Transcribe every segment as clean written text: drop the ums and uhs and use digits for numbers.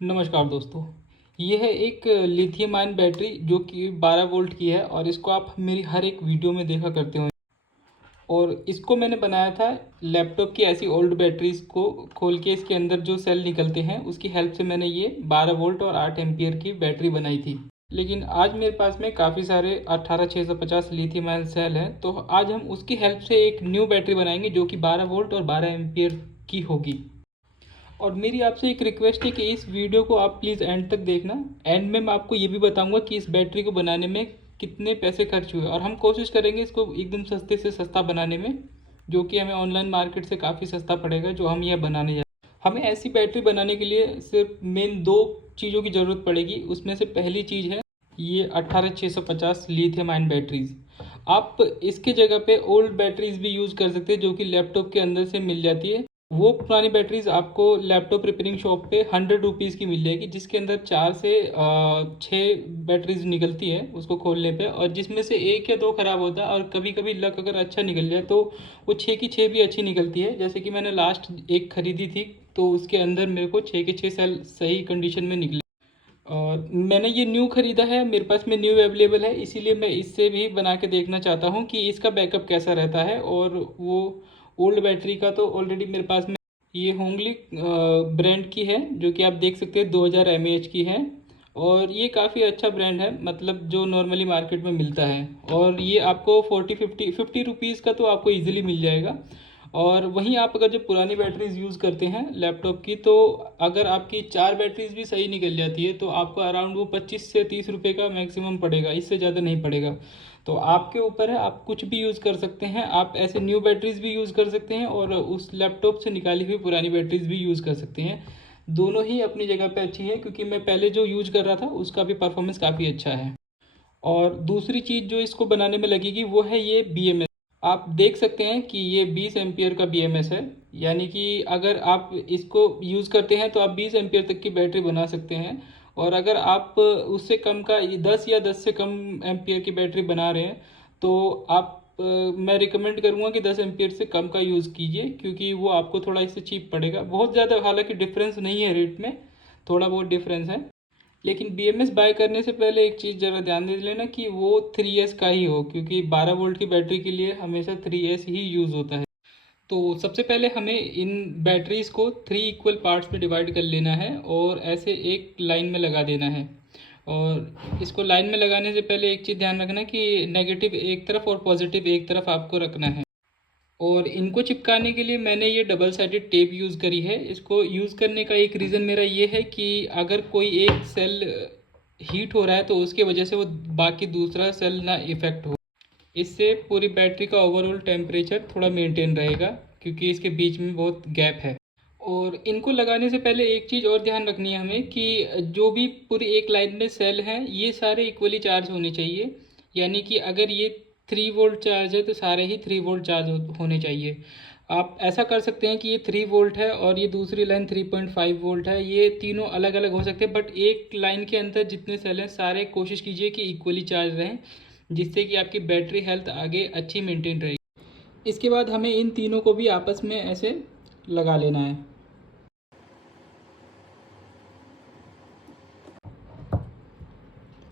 नमस्कार दोस्तों। ये है एक लिथियम आयन बैटरी जो कि 12 वोल्ट की है और इसको आप मेरी हर एक वीडियो में देखा करते हो। और इसको मैंने बनाया था लैपटॉप की ऐसी ओल्ड बैटरीज को खोल के इसके अंदर जो सेल निकलते हैं उसकी हेल्प से मैंने ये 12 वोल्ट और 8 एम्पियर की बैटरी बनाई थी। लेकिन आज मेरे पास में काफ़ी सारे 18650 लिथियम आयन सेल हैं, तो आज हम उसकी हेल्प से एक न्यू बैटरी बनाएंगे जो कि 12 वोल्ट और 12 एम्पियर की होगी। और मेरी आपसे एक रिक्वेस्ट है कि इस वीडियो को आप प्लीज़ एंड तक देखना। एंड में मैं आपको ये भी बताऊंगा कि इस बैटरी को बनाने में कितने पैसे खर्च हुए और हम कोशिश करेंगे इसको एकदम सस्ते से सस्ता बनाने में, जो कि हमें ऑनलाइन मार्केट से काफ़ी सस्ता पड़ेगा जो हम यह बनाने जा। हमें ऐसी बैटरी बनाने के लिए सिर्फ मेन दो चीज़ों की ज़रूरत पड़ेगी। उसमें से पहली चीज़ है ये 18650 लिथियम आयन बैटरीज। आप इसके जगह पे ओल्ड बैटरीज भी यूज़ कर सकते हैं जो कि लैपटॉप के अंदर से मिल जाती है। वो पुरानी बैटरीज आपको लैपटॉप रिपेयरिंग शॉप पे 100 रुपीज़ की मिल जाएगी, जिसके अंदर 4 से 6 बैटरीज निकलती है उसको खोलने पे, और जिसमें से एक या दो ख़राब होता है और कभी कभी लक अगर अच्छा निकल जाए तो वो 6 की 6 भी अच्छी निकलती है। जैसे कि मैंने लास्ट एक ख़रीदी थी तो उसके अंदर मेरे को 6 के 6 सेल सही कंडीशन में निकले। और मैंने ये न्यू ख़रीदा है, मेरे पास में न्यू अवेलेबल है, इसीलिए मैं इससे भी बना के देखना चाहता हूँ कि इसका बैकअप कैसा रहता है। और वो ओल्ड बैटरी का तो ऑलरेडी मेरे पास में ये होंगली ब्रांड की है जो कि आप देख सकते हैं 2000 mAh की है। और ये काफ़ी अच्छा ब्रांड है, मतलब जो नॉर्मली मार्केट में मिलता है। और ये आपको 40 50 रुपीज़ का तो आपको ईजिली मिल जाएगा। और वहीं आप अगर जो पुरानी बैटरीज यूज़ करते हैं लैपटॉप की, तो अगर आपकी 4 बैटरीज भी सही निकल जाती है तो आपको अराउंड वो 25 से 30 रुपये का मैक्सिमम पड़ेगा, इससे ज़्यादा नहीं पड़ेगा। तो आपके ऊपर है, आप कुछ भी यूज़ कर सकते हैं। आप ऐसे न्यू बैटरीज भी यूज़ कर सकते हैं और उस लैपटॉप से निकाली हुई पुरानी बैटरीज भी यूज़ कर सकते हैं। दोनों ही अपनी जगह पे अच्छी है, क्योंकि मैं पहले जो यूज़ कर रहा था उसका भी परफॉर्मेंस काफ़ी अच्छा है। और दूसरी चीज़ जो इसको बनाने में लगेगी वो है ये BMS। आप देख सकते हैं कि ये 20 एम्पियर का BMS है, यानी कि अगर आप इसको यूज़ करते हैं तो आप 20 एम्पियर तक की बैटरी बना सकते हैं। और अगर आप उससे कम का 10 या 10 से कम एम्पियर की बैटरी बना रहे हैं तो आप मैं रिकमेंड करूँगा कि 10 एम्पियर से कम का यूज़ कीजिए, क्योंकि वो आपको थोड़ा इससे चीप पड़ेगा। बहुत ज़्यादा हालांकि डिफरेंस नहीं है रेट में, थोड़ा बहुत डिफरेंस है। लेकिन BMS बाय करने से पहले एक चीज़ ज़रा ध्यान दे लेना कि वो 3S का ही हो, क्योंकि 12 वोल्ट की बैटरी के लिए हमेशा 3S ही यूज़ होता है। तो सबसे पहले हमें इन बैटरीज़ को 3 इक्वल पार्ट्स में डिवाइड कर लेना है और ऐसे एक लाइन में लगा देना है। और इसको लाइन में लगाने से पहले एक चीज़ ध्यान रखना कि नेगेटिव एक तरफ और पॉजिटिव एक तरफ आपको रखना है। और इनको चिपकाने के लिए मैंने ये डबल साइडेड टेप यूज़ करी है। इसको यूज़ करने का एक रीज़न मेरा ये है कि अगर कोई एक सेल हीट हो रहा है तो उसके वजह से वो बाकी दूसरा सेल ना इफ़ेक्ट हो। इससे पूरी बैटरी का ओवरऑल टेम्परेचर थोड़ा मेंटेन रहेगा, क्योंकि इसके बीच में बहुत गैप है। और इनको लगाने से पहले एक चीज़ और ध्यान रखनी है हमें कि जो भी पूरी एक लाइन में सेल हैं ये सारे इक्वली चार्ज होने चाहिए। यानी कि अगर ये 3 वोल्ट चार्ज है तो सारे ही 3 वोल्ट चार्ज होने चाहिए। आप ऐसा कर सकते हैं कि ये 3 वोल्ट है और ये दूसरी लाइन 3.5 वोल्ट है, ये तीनों अलग अलग हो सकते हैं, बट एक लाइन के अंदर जितने सेल हैं सारे कोशिश कीजिए कि इक्वली चार्ज रहें, जिससे कि आपकी बैटरी हेल्थ आगे अच्छी मेंटेन रहेगी। इसके बाद हमें इन तीनों को भी आपस में ऐसे लगा लेना है।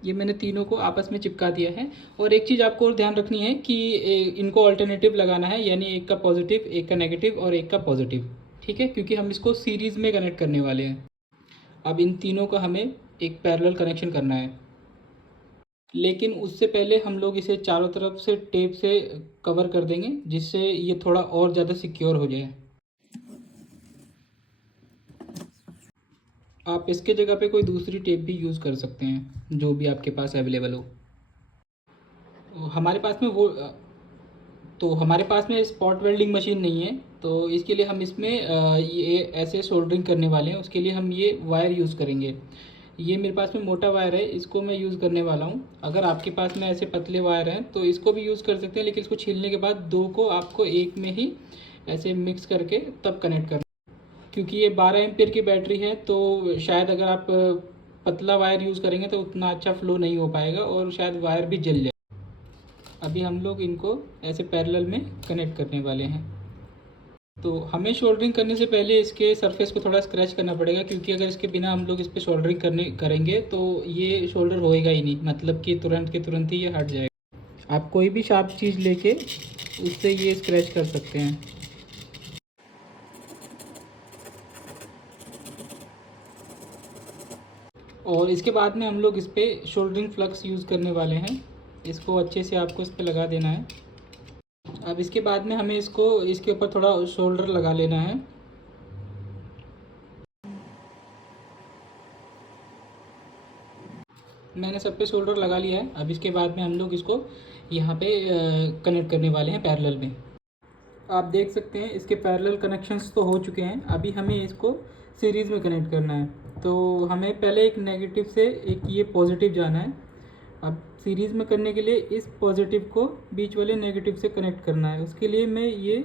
ये मैंने तीनों को आपस में चिपका दिया है। और एक चीज़ आपको और ध्यान रखनी है कि इनको अल्टरनेटिव लगाना है, यानी एक का पॉजिटिव, एक का नेगेटिव और एक का पॉजिटिव। ठीक है, क्योंकि हम इसको सीरीज़ में कनेक्ट करने वाले हैं। अब इन तीनों का हमें एक पैरेलल कनेक्शन करना है, लेकिन उससे पहले हम लोग इसे चारों तरफ से टेप से कवर कर देंगे, जिससे ये थोड़ा और ज़्यादा सिक्योर हो जाए। आप इसके जगह पे कोई दूसरी टेप भी यूज़ कर सकते हैं जो भी आपके पास अवेलेबल हो। हमारे पास में वो तो हमारे पास में स्पॉट वेल्डिंग मशीन नहीं है, तो इसके लिए हम इसमें ये ऐसे सोल्डरिंग करने वाले हैं। उसके लिए हम ये वायर यूज़ करेंगे। ये मेरे पास में मोटा वायर है, इसको मैं यूज़ करने वाला हूँ। अगर आपके पास में ऐसे पतले वायर हैं तो इसको भी यूज़ कर सकते हैं, लेकिन इसको छीलने के बाद दो को आपको एक में ही ऐसे मिक्स करके तब कनेक्ट करना। क्योंकि ये 12 एम्पियर की बैटरी है तो शायद अगर आप पतला वायर यूज़ करेंगे तो उतना अच्छा फ्लो नहीं हो पाएगा और शायद वायर भी जल जाए। अभी हम लोग इनको ऐसे पैरेलल में कनेक्ट करने वाले हैं। तो हमें सोल्डरिंग करने से पहले इसके सरफेस को थोड़ा स्क्रैच करना पड़ेगा, क्योंकि अगर इसके बिना हम लोग इस पर सोल्डरिंग करेंगे तो ये शोल्डर होएगा ही नहीं, मतलब कि तुरंत के तुरंत ही ये हट जाएगा। आप कोई भी शार्प चीज़ लेके उससे ये स्क्रैच कर सकते हैं। और इसके बाद में हम लोग इस पर शोल्डरिंग फ्लक्स यूज़ करने वाले हैं। इसको अच्छे से आपको इस पर लगा देना है। अब इसके बाद में हमें इसको इसके ऊपर थोड़ा शोल्डर लगा लेना है। मैंने सब पे शोल्डर लगा लिया है। अब इसके बाद में हम लोग इसको यहाँ पे कनेक्ट करने वाले हैं पैरेलल में। आप देख सकते हैं इसके पैरेलल कनेक्शंस तो हो चुके हैं। अभी हमें इसको सीरीज़ में कनेक्ट करना है। तो हमें पहले एक नेगेटिव से एक ये पॉजिटिव जाना है। अब सीरीज़ में करने के लिए इस पॉजिटिव को बीच वाले नेगेटिव से कनेक्ट करना है। उसके लिए मैं ये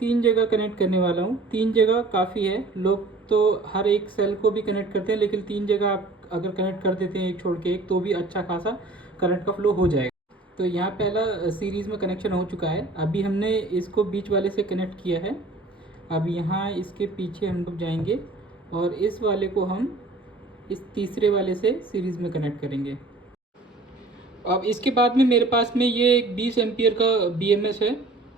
3 जगह कनेक्ट करने वाला हूँ। 3 जगह काफ़ी है। लोग तो हर एक सेल को भी कनेक्ट करते हैं, लेकिन 3 जगह आप अगर कनेक्ट कर देते हैं एक छोड़ के एक, तो भी अच्छा खासा करंट का फ्लो हो जाएगा। तो यहाँ पहला सीरीज़ में कनेक्शन हो चुका है। अभी हमने इसको बीच वाले से कनेक्ट किया है। अब यहाँ इसके पीछे हम लोग जाएंगे और इस वाले को हम इस तीसरे वाले से सीरीज़ में कनेक्ट करेंगे। अब इसके बाद में मेरे पास में ये एक 20 एम्पियर का BMS है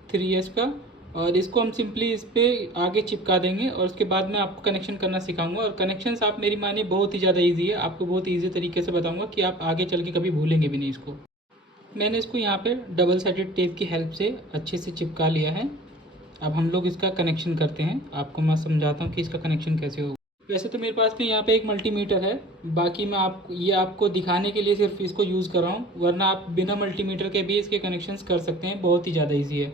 3S का, और इसको हम सिंपली इस पर आगे चिपका देंगे और उसके बाद मैं आपको कनेक्शन करना सिखाऊंगा। और कनेक्शंस आप मेरी मानिए बहुत ही ज़्यादा इजी है, आपको बहुत ईजी तरीके से बताऊंगा कि आप आगे चल के कभी भूलेंगे भी नहीं इसको। मैंने इसको यहाँ पे डबल साइडेड टेप की हेल्प से अच्छे से चिपका लिया है। अब हम लोग इसका कनेक्शन करते हैं। आपको मैं समझाता हूँ कि इसका कनेक्शन कैसे होगा। वैसे तो मेरे पास में यहाँ पे एक मल्टीमीटर है, बाकी मैं आपको दिखाने के लिए सिर्फ इसको यूज़ कर रहा हूँ, वरना आप बिना मल्टीमीटर के भी इसके कनेक्शंस कर सकते हैं। बहुत ही ज़्यादा ईजी है।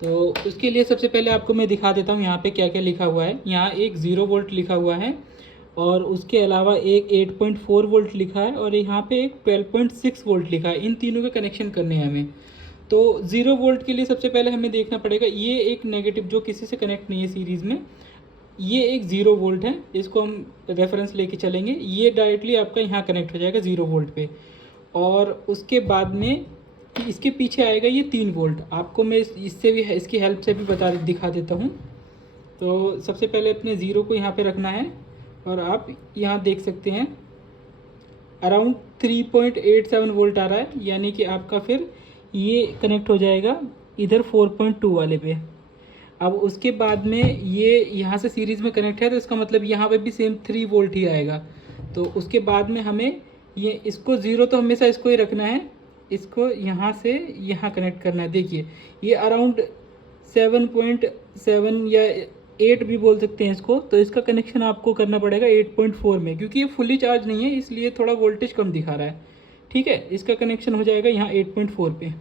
तो उसके लिए सबसे पहले आपको मैं दिखा देता हूँ यहाँ पे क्या क्या लिखा हुआ है। यहाँ एक 0 वोल्ट लिखा हुआ है, और उसके अलावा एक 8.4 वोल्ट लिखा है, और यहाँ पे एक 12.6 वोल्ट लिखा है। इन तीनों के कनेक्शन करने हैं हमें। तो 0 वोल्ट के लिए सबसे पहले हमें देखना पड़ेगा, ये एक नेगेटिव जो किसी से कनेक्ट नहीं है सीरीज़ में, ये एक 0 वोल्ट है। इसको हम रेफरेंस लेके चलेंगे। ये डायरेक्टली आपका यहाँ कनेक्ट हो जाएगा 0 वोल्ट पे। और उसके बाद में इसके पीछे आएगा ये 3 वोल्ट। आपको मैं इससे भी इसकी हेल्प से भी दिखा देता हूँ। तो सबसे पहले अपने 0 को यहाँ पे रखना है, और आप यहाँ देख सकते हैं अराउंड 3.87 वोल्ट आ रहा है, यानी कि आपका फिर ये कनेक्ट हो जाएगा इधर 4.2 वाले पे। अब उसके बाद में ये यहाँ से सीरीज़ में कनेक्ट है, तो इसका मतलब यहाँ पे भी सेम 3 वोल्ट ही आएगा। तो उसके बाद में हमें ये इसको 0 तो हमेशा इसको ही रखना है, इसको यहाँ से यहाँ कनेक्ट करना है। देखिए ये अराउंड 7.7 या 8 भी बोल सकते हैं इसको। तो इसका कनेक्शन आपको करना पड़ेगा 8.4 में, क्योंकि ये फुली चार्ज नहीं है, इसलिए थोड़ा वोल्टेज कम दिखा रहा है। ठीक है, इसका कनेक्शन हो जाएगा यहाँ 8.4 पे।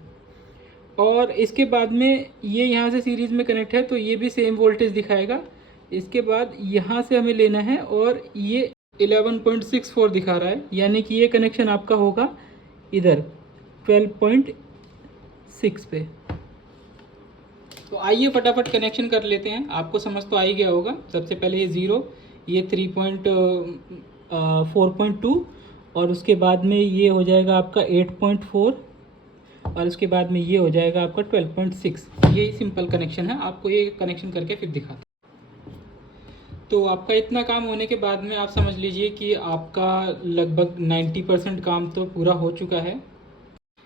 और इसके बाद में ये यहाँ से सीरीज़ में कनेक्ट है, तो ये भी सेम वोल्टेज दिखाएगा। इसके बाद यहाँ से हमें लेना है, और ये 11.64 दिखा रहा है, यानी कि ये कनेक्शन आपका होगा इधर 12.6 पे। तो आइए फटाफट कनेक्शन कर लेते हैं। आपको समझ तो आ ही गया होगा। सबसे पहले ये 0, ये 4.2, और उसके बाद में ये हो जाएगा आपका 8.4, और उसके बाद में ये हो जाएगा आपका 12.6। यही सिंपल कनेक्शन है। आपको ये कनेक्शन करके फिर दिखाते हैं। तो आपका इतना काम होने के बाद में आप समझ लीजिए कि आपका लगभग 90% काम तो पूरा हो चुका है।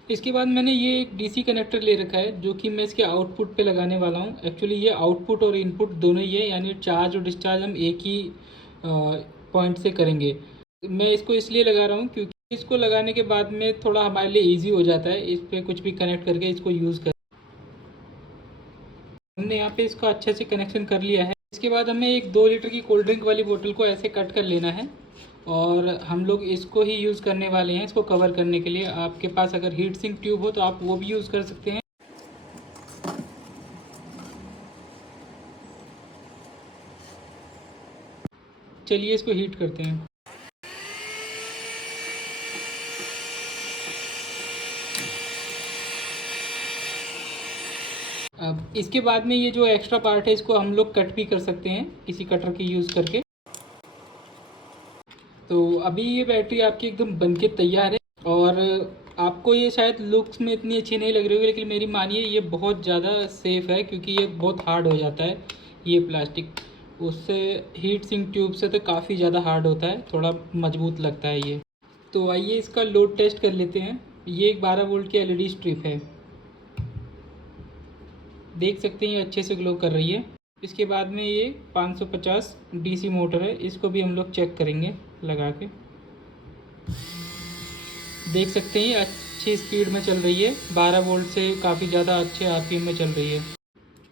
इसके बाद मैंने ये एक DC कनेक्टर ले रखा है, जो कि मैं इसके आउटपुट पे लगाने वाला हूँ। एक्चुअली ये आउटपुट और इनपुट दोनों ही है, यानी चार्ज और डिस्चार्ज हम एक ही पॉइंट से करेंगे। मैं इसको इसलिए लगा रहा हूँ क्योंकि इसको लगाने के बाद में थोड़ा हमारे लिए ईजी हो जाता है इस पर कुछ भी कनेक्ट करके इसको यूज़ कर। हमने यहाँ पे इसका अच्छे से कनेक्शन कर लिया है। इसके बाद हमें एक 2 लीटर की कोल्ड ड्रिंक वाली बोतल को ऐसे कट कर लेना है, और हम लोग इसको ही यूज़ करने वाले हैं, इसको कवर करने के लिए। आपके पास अगर हीट सिंक ट्यूब हो तो आप वो भी यूज़ कर सकते हैं। चलिए इसको हीट करते हैं। अब इसके बाद में ये जो एक्स्ट्रा पार्ट है, इसको हम लोग कट भी कर सकते हैं किसी कटर की यूज़ करके। तो अभी ये बैटरी आपकी एकदम बन के तैयार है, और आपको ये शायद लुक्स में इतनी अच्छी नहीं लग रही होगी, लेकिन मेरी मानिए ये बहुत ज़्यादा सेफ़ है, क्योंकि ये बहुत हार्ड हो जाता है ये प्लास्टिक। उससे हीट सिंक ट्यूब से तो काफ़ी ज़्यादा हार्ड होता है, थोड़ा मजबूत लगता है ये। तो आइए इसका लोड टेस्ट कर लेते हैं। ये एक 12 वोल्ट की एलईडी स्ट्रिप है, देख सकते हैं ये अच्छे से ग्लो कर रही है। इसके बाद में ये 550 डीसी मोटर है, इसको भी हम लोग चेक करेंगे लगा के। देख सकते हैं ये अच्छी स्पीड में चल रही है, 12 वोल्ट से काफ़ी ज़्यादा अच्छे आरपीएम में चल रही है।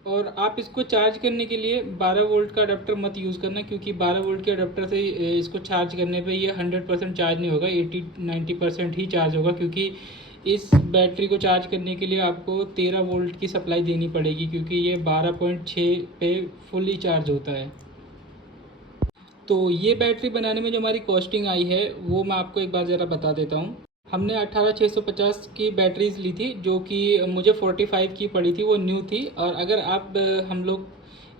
और आप इसको चार्ज करने के लिए 12 वोल्ट का अडाप्टर मत यूज़ करना, क्योंकि 12 वोल्ट के अडाप्टर से इसको चार्ज करने पे ये 100% चार्ज नहीं होगा, 80-90% ही चार्ज होगा, क्योंकि इस बैटरी को चार्ज करने के लिए आपको 13 वोल्ट की सप्लाई देनी पड़ेगी, क्योंकि ये 12.6 पे फुली चार्ज होता है। तो ये बैटरी बनाने में जो हमारी कॉस्टिंग आई है वो मैं आपको एक बार ज़रा बता देता हूँ। हमने 18650 की बैटरीज ली थी, जो कि मुझे 45 की पड़ी थी, वो न्यू थी। और अगर आप हम लोग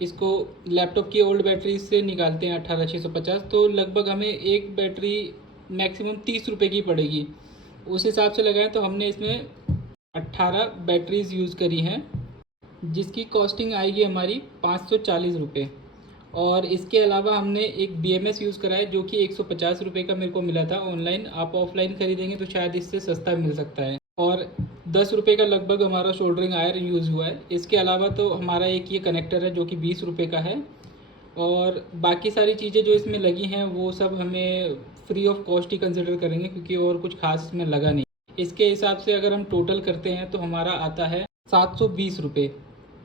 इसको लैपटॉप की ओल्ड बैटरी से निकालते हैं 18650, तो लगभग हमें एक बैटरी मैक्सिमम 30 रुपये की पड़ेगी। उस हिसाब से लगाएं तो हमने इसमें 18 बैटरीज यूज़ करी हैं, जिसकी कॉस्टिंग आएगी हमारी 540 रुपये। और इसके अलावा हमने एक BMS यूज़ करा है, जो कि 150 रुपये का मेरे को मिला था ऑनलाइन। आप ऑफलाइन ख़रीदेंगे तो शायद इससे सस्ता मिल सकता है। और 10 रुपये का लगभग हमारा सोल्डरिंग आयरन यूज़ हुआ है। इसके अलावा तो हमारा एक ये कनेक्टर है जो कि 20 रुपये का है। और बाकी सारी चीज़ें जो इसमें लगी हैं वो सब हमें free of cost he consider करेंगे, क्योंकि और कुछ खास इसमें लगा नहीं। इसके हिसाब से अगर हम टोटल करते हैं तो हमारा आता है 720 रुपये,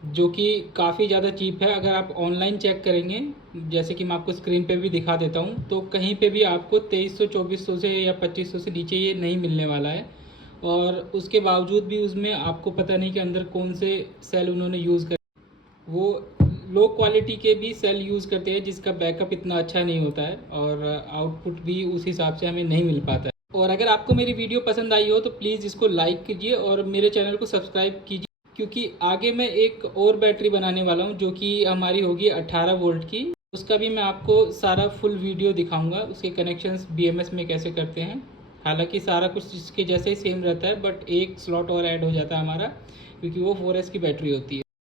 जो कि काफ़ी ज़्यादा चीप है। अगर आप ऑनलाइन चेक करेंगे, जैसे कि मैं आपको स्क्रीन पे भी दिखा देता हूँ, तो कहीं पे भी आपको 2300-2400 से या 2500 से नीचे ये नहीं मिलने वाला है। और उसके बावजूद भी उसमें आपको पता नहीं कि अंदर कौन से सेल उन्होंने यूज़ कर, वो लो क्वालिटी के भी सेल यूज़ करते हैं, जिसका बैकअप इतना अच्छा नहीं होता है और आउटपुट भी उस हिसाब से हमें नहीं मिल पाता है। और अगर आपको मेरी वीडियो पसंद आई हो तो प्लीज़ इसको लाइक कीजिए और मेरे चैनल को सब्सक्राइब कीजिए, क्योंकि आगे मैं एक और बैटरी बनाने वाला हूँ जो कि हमारी होगी 18 वोल्ट की। उसका भी मैं आपको सारा फुल वीडियो दिखाऊंगा, उसके कनेक्शंस BMS में कैसे करते हैं। हालांकि सारा कुछ इसके जैसे ही सेम रहता है, बट एक स्लॉट और ऐड हो जाता है हमारा, क्योंकि वो 4S की बैटरी होती है।